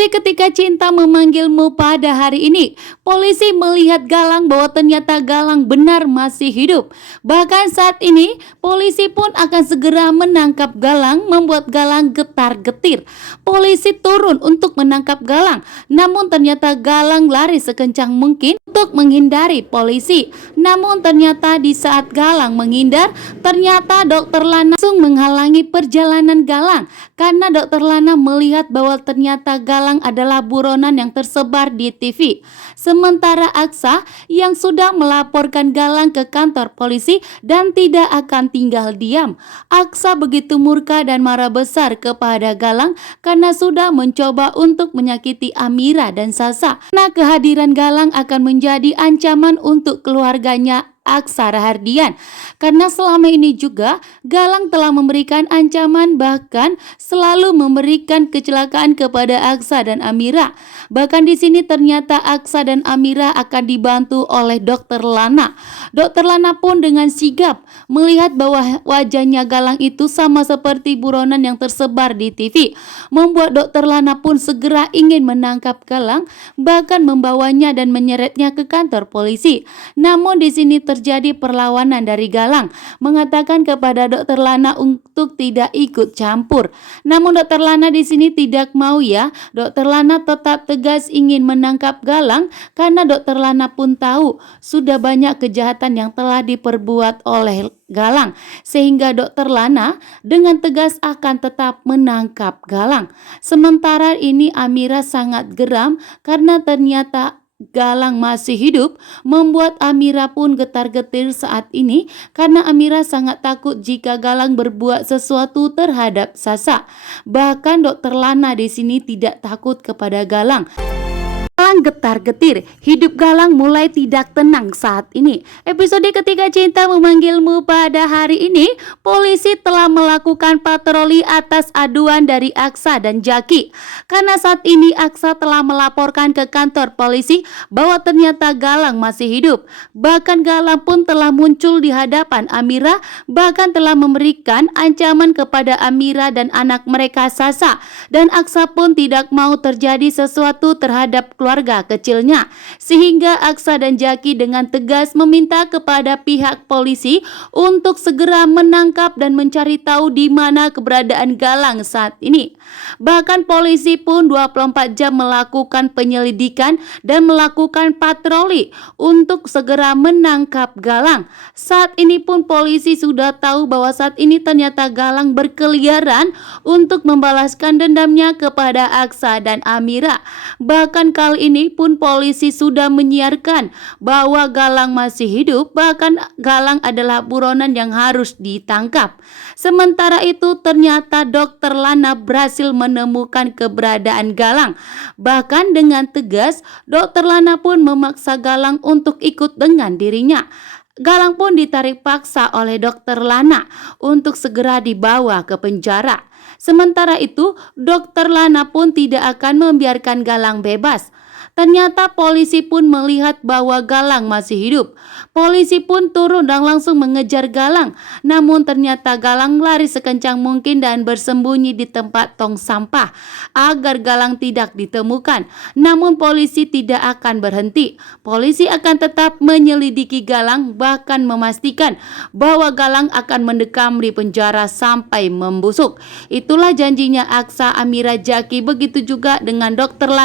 Episode Ketika Cinta Memanggilmu pada hari ini, polisi melihat Galang bahwa ternyata Galang benar masih hidup. Bahkan saat ini, polisi pun akan segera menangkap Galang, membuat Galang getar-getir. Polisi turun untuk menangkap Galang, namun ternyata Galang lari sekencang mungkin untuk menghindari polisi. Namun ternyata di saat Galang menghindar, ternyata Dokter Lana langsung menghalangi perjalanan Galang karena Dokter Lana melihat bahwa ternyata Galang adalah buronan yang tersebar di TV. Sementara Aksa yang sudah melaporkan Galang ke kantor polisi dan tidak akan tinggal diam. Aksa begitu murka dan marah besar kepada Galang karena sudah mencoba untuk menyakiti Amira dan Sasa. Nah, kehadiran Galang akan menjadi ancaman untuk keluarganya Aksa Rahardian, karena selama ini juga Galang telah memberikan ancaman, bahkan selalu memberikan kecelakaan kepada Aksa dan Amira. Bahkan di sini ternyata Aksa dan Amira akan dibantu oleh Dokter Lana. Dokter Lana pun dengan sigap melihat bahwa wajahnya Galang itu sama seperti buronan yang tersebar di TV, membuat Dokter Lana pun segera ingin menangkap Galang, bahkan membawanya dan menyeretnya ke kantor polisi. Namun di sini terjadi perlawanan dari Galang, mengatakan kepada Dokter Lana untuk tidak ikut campur. Namun Dokter Lana di sini tidak mau ya. Dokter Lana tetap tegas ingin menangkap Galang karena Dokter Lana pun tahu sudah banyak kejahatan yang telah diperbuat oleh Galang, sehingga Dokter Lana dengan tegas akan tetap menangkap Galang. Sementara ini Amira sangat geram karena ternyata Galang masih hidup, membuat Amira pun getar-getir saat ini karena Amira sangat takut jika Galang berbuat sesuatu terhadap Sasa. Bahkan Dokter Lana di sini tidak takut kepada Galang. Galang getar-getir, hidup Galang mulai tidak tenang saat ini. Episode Ketika Cinta Memanggilmu pada hari ini, polisi telah melakukan patroli atas aduan dari Aksa dan Jaki. Karena saat ini Aksa telah melaporkan ke kantor polisi bahwa ternyata Galang masih hidup. Bahkan Galang pun telah muncul di hadapan Amira, bahkan telah memberikan ancaman kepada Amira dan anak mereka Sasa. Dan Aksa pun tidak mau terjadi sesuatu terhadap keluarga kecilnya, sehingga Aksa dan Jaki dengan tegas meminta kepada pihak polisi untuk segera menangkap dan mencari tahu di mana keberadaan Galang saat ini. Bahkan polisi pun 24 jam melakukan penyelidikan dan melakukan patroli untuk segera menangkap Galang. Saat ini pun polisi sudah tahu bahwa saat ini ternyata Galang berkeliaran untuk membalaskan dendamnya kepada Aksa dan Amira. Bahkan kali ini pun polisi sudah menyiarkan bahwa Galang masih hidup, bahkan Galang adalah buronan yang harus ditangkap. Sementara itu ternyata Dokter Lana berhasil menemukan keberadaan Galang. Bahkan dengan tegas Dokter Lana pun memaksa Galang untuk ikut dengan dirinya. Galang pun ditarik paksa oleh Dokter Lana untuk segera dibawa ke penjara. Sementara itu Dokter Lana pun tidak akan membiarkan Galang bebas. Ternyata polisi pun melihat bahwa Galang masih hidup. Polisi pun turun dan langsung mengejar Galang. Namun ternyata Galang lari sekencang mungkin dan bersembunyi di tempat tong sampah agar Galang tidak ditemukan. Namun polisi tidak akan berhenti. Polisi akan tetap menyelidiki Galang, bahkan memastikan bahwa Galang akan mendekam di penjara sampai membusuk. Itulah janjinya Aksa, Amira, Jaki, begitu juga dengan Dokter Lana.